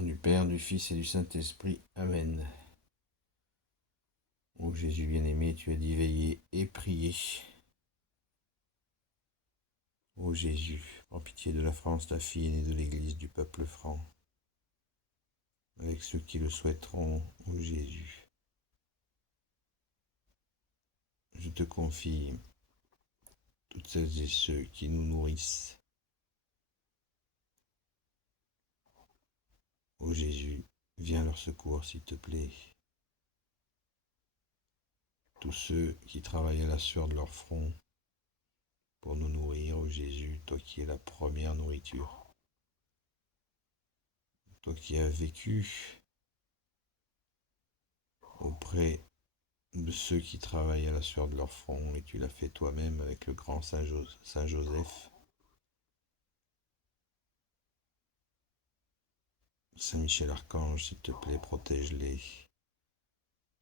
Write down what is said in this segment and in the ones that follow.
nom du Père, du Fils et du Saint-Esprit. Amen. Ô Jésus bien-aimé, tu as dit veiller et prier. Ô Jésus, prends pitié de la France, ta fille aînée de l'Église, du peuple franc, avec ceux qui le souhaiteront, ô Jésus. Je te confie toutes celles et ceux qui nous nourrissent. Ô Jésus, viens à leur secours, s'il te plaît. Tous ceux qui travaillent à la sueur de leur front pour nous nourrir, ô Jésus, toi qui es la première nourriture. Toi qui as vécu auprès de ceux qui travaillent à la sueur de leur front, et tu l'as fait toi-même avec le grand Saint Joseph. Saint Michel Archange, s'il te plaît, protège-les.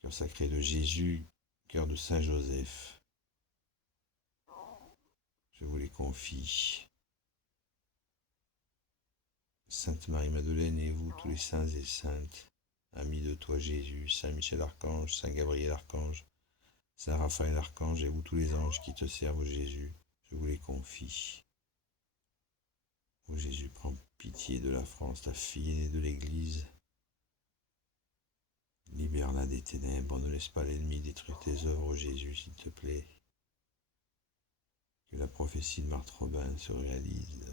Cœur sacré de Jésus, cœur de Saint Joseph, je vous les confie. Sainte Marie-Madeleine et vous, tous les saints et saintes, amis de toi Jésus, Saint Michel Archange, Saint Gabriel Archange, Saint Raphaël Archange et vous tous les anges qui te servent, Jésus, je vous les confie. Ô Jésus, prends pitié de la France, ta fille aînée de l'Église. Libère-la des ténèbres, ne laisse pas l'ennemi détruire tes œuvres, ô Jésus, s'il te plaît. Que la prophétie de Marthe Robin se réalise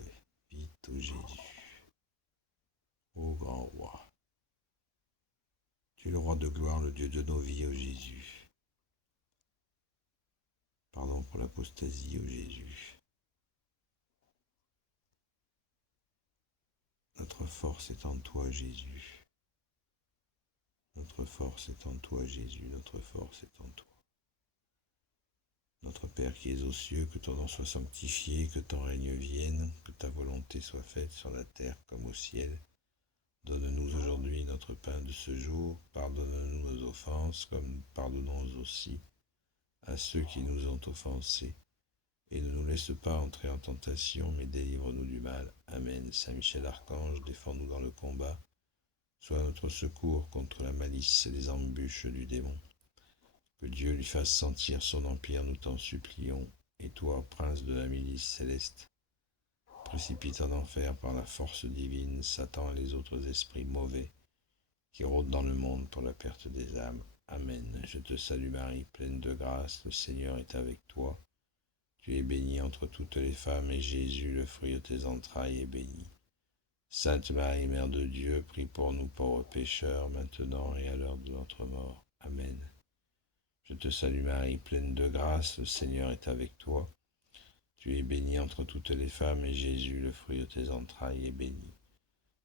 vite, ô Jésus. Ô grand roi, tu es le roi de gloire, le Dieu de nos vies, ô Jésus. Pardon pour l'apostasie, ô Jésus. Notre force est en toi, Jésus. Notre force est en toi, Jésus. Notre force est en toi. Notre Père qui es aux cieux, que ton nom soit sanctifié, que ton règne vienne, que ta volonté soit faite sur la terre comme au ciel. Donne-nous aujourd'hui notre pain de ce jour. Pardonne-nous nos offenses, comme nous pardonnons aussi à ceux qui nous ont offensés. Et ne nous laisse pas entrer en tentation, mais délivre-nous du mal. Amen. Saint Michel Archange, défends-nous dans le combat. Sois notre secours contre la malice et les embûches du démon. Que Dieu lui fasse sentir son empire, nous t'en supplions. Et toi, prince de la milice céleste, précipite en enfer par la force divine Satan et les autres esprits mauvais qui rôdent dans le monde pour la perte des âmes. Amen. Je te salue Marie, pleine de grâce, le Seigneur est avec toi. Tu es bénie entre toutes les femmes, et Jésus, le fruit de tes entrailles, est béni. Sainte Marie, Mère de Dieu, prie pour nous pauvres pécheurs, maintenant et à l'heure de notre mort. Amen. Je te salue Marie, pleine de grâce, le Seigneur est avec toi. Tu es bénie entre toutes les femmes, et Jésus, le fruit de tes entrailles, est béni.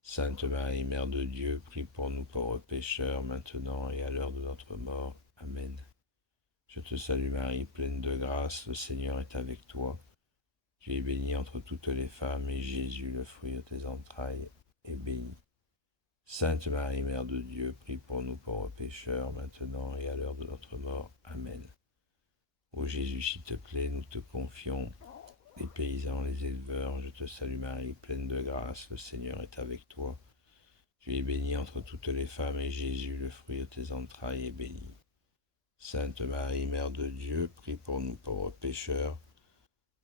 Sainte Marie, Mère de Dieu, prie pour nous pauvres pécheurs, maintenant et à l'heure de notre mort. Amen. Je te salue Marie, pleine de grâce, le Seigneur est avec toi. Tu es bénie entre toutes les femmes, et Jésus, le fruit de tes entrailles, est béni. Sainte Marie, Mère de Dieu, prie pour nous pauvres pécheurs, maintenant et à l'heure de notre mort. Amen. Ô Jésus, s'il te plaît, nous te confions les paysans, les éleveurs. Je te salue Marie, pleine de grâce, le Seigneur est avec toi. Tu es bénie entre toutes les femmes, et Jésus, le fruit de tes entrailles, est béni. Sainte Marie, Mère de Dieu, prie pour nous pauvres pécheurs,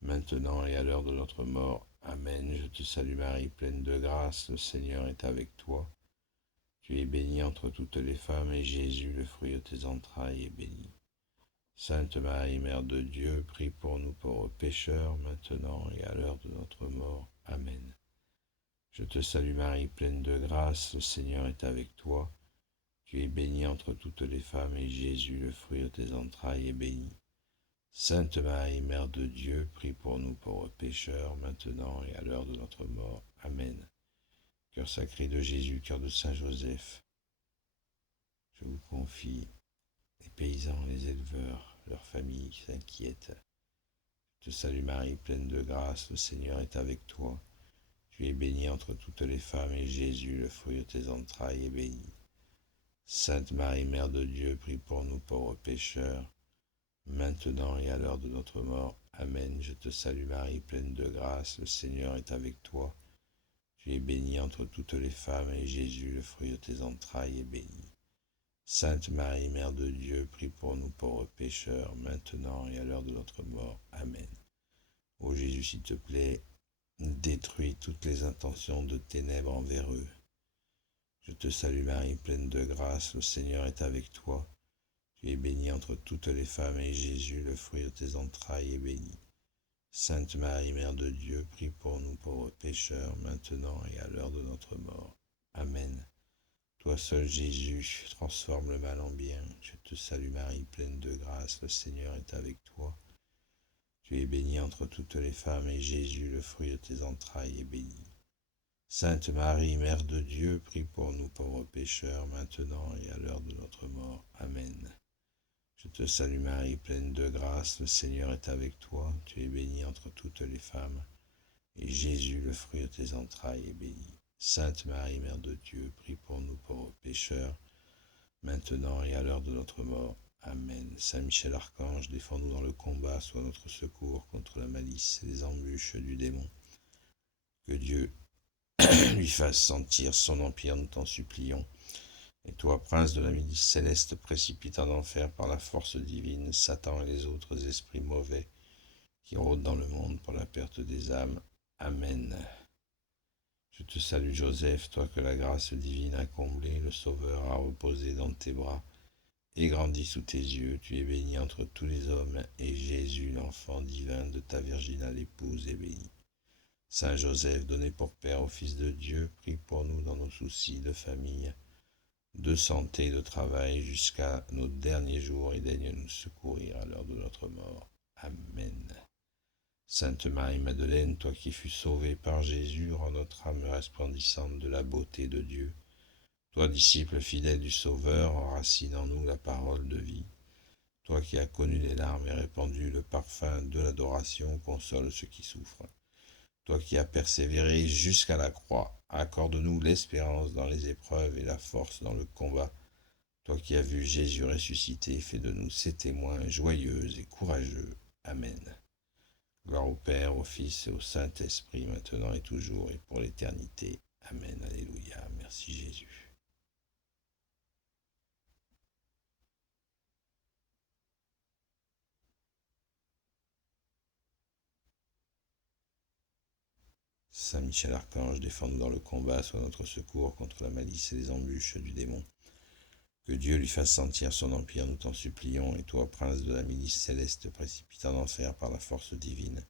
maintenant et à l'heure de notre mort. Amen. Je te salue Marie, pleine de grâce, le Seigneur est avec toi. Tu es bénie entre toutes les femmes, et Jésus, le fruit de tes entrailles, est béni. Sainte Marie, Mère de Dieu, prie pour nous pauvres pécheurs, maintenant et à l'heure de notre mort. Amen. Je te salue Marie, pleine de grâce, le Seigneur est avec toi. Tu es bénie entre toutes les femmes, et Jésus, le fruit de tes entrailles, est béni. Sainte Marie, Mère de Dieu, prie pour nous pauvres pécheurs, maintenant et à l'heure de notre mort. Amen. Cœur sacré de Jésus, cœur de Saint Joseph, je vous confie les paysans, les éleveurs, leurs familles qui s'inquiètent. Je te salue Marie, pleine de grâce, le Seigneur est avec toi. Tu es bénie entre toutes les femmes, et Jésus, le fruit de tes entrailles, est béni. Sainte Marie, Mère de Dieu, prie pour nous pauvres pécheurs, maintenant et à l'heure de notre mort. Amen. Je te salue Marie, pleine de grâce, le Seigneur est avec toi. Tu es bénie entre toutes les femmes, et Jésus, le fruit de tes entrailles, est béni. Sainte Marie, Mère de Dieu, prie pour nous pauvres pécheurs, maintenant et à l'heure de notre mort. Amen. Ô Jésus, s'il te plaît, détruis toutes les intentions de ténèbres envers eux. Je te salue Marie, pleine de grâce, le Seigneur est avec toi. Tu es bénie entre toutes les femmes, et Jésus, le fruit de tes entrailles, est béni. Sainte Marie, Mère de Dieu, prie pour nous pauvres pécheurs, maintenant et à l'heure de notre mort. Amen. Toi seul, Jésus, transforme le mal en bien. Je te salue Marie, pleine de grâce, le Seigneur est avec toi. Tu es bénie entre toutes les femmes, et Jésus, le fruit de tes entrailles, est béni. Sainte Marie, Mère de Dieu, prie pour nous pauvres pécheurs, maintenant et à l'heure de notre mort. Amen. Je te salue Marie, pleine de grâce, le Seigneur est avec toi. Tu es bénie entre toutes les femmes, et Jésus, le fruit de tes entrailles, est béni. Sainte Marie, Mère de Dieu, prie pour nous pauvres pécheurs, maintenant et à l'heure de notre mort. Amen. Saint Michel Archange, défends-nous dans le combat, sois notre secours contre la malice et les embûches du démon. Que Dieu lui fasse sentir son empire, nous t'en supplions. Et toi, prince de la milice céleste, précipite en enfer par la force divine Satan et les autres esprits mauvais qui rôdent dans le monde pour la perte des âmes. Amen. Je te salue Joseph, toi que la grâce divine a comblé, le Sauveur a reposé dans tes bras et grandi sous tes yeux. Tu es béni entre tous les hommes, et Jésus, l'enfant divin de ta virginale épouse, est béni. Saint Joseph, donné pour Père au Fils de Dieu, prie pour nous dans nos soucis de famille, de santé, de travail, jusqu'à nos derniers jours, et daigne nous secourir à l'heure de notre mort. Amen. Sainte Marie-Madeleine, toi qui fus sauvée par Jésus, rends notre âme resplendissante de la beauté de Dieu. Toi, disciple fidèle du Sauveur, enracine en nous la parole de vie. Toi qui as connu les larmes et répandu le parfum de l'adoration, console ceux qui souffrent. Toi qui as persévéré jusqu'à la croix, accorde-nous l'espérance dans les épreuves et la force dans le combat. Toi qui as vu Jésus ressuscité, fais de nous ses témoins joyeux et courageux. Amen. Gloire au Père, au Fils et au Saint-Esprit, maintenant et toujours et pour l'éternité. Amen. Alléluia. Merci Jésus. Saint Michel Archange, défends-nous dans le combat, sois notre secours contre la malice et les embûches du démon. Que Dieu lui fasse sentir son empire, nous t'en supplions, et toi, prince de la milice céleste, précipite en enfer par la force divine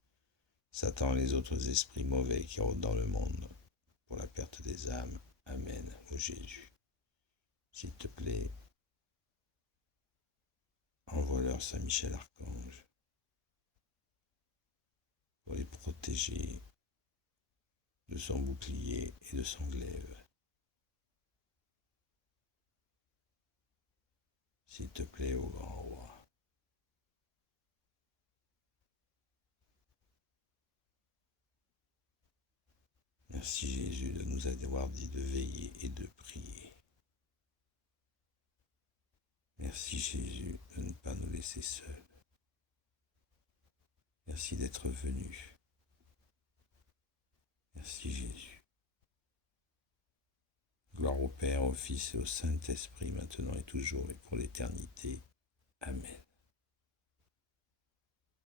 Satan et les autres esprits mauvais qui rôdent dans le monde, pour la perte des âmes. Amen. Ô Jésus, s'il te plaît, envoie-leur Saint Michel Archange pour les protéger de son bouclier et de son glaive. S'il te plaît, ô grand roi. Merci Jésus de nous avoir dit de veiller et de prier. Merci Jésus de ne pas nous laisser seuls. Merci d'être venu. Merci Jésus. Gloire au Père, au Fils et au Saint-Esprit, maintenant et toujours et pour l'éternité. Amen.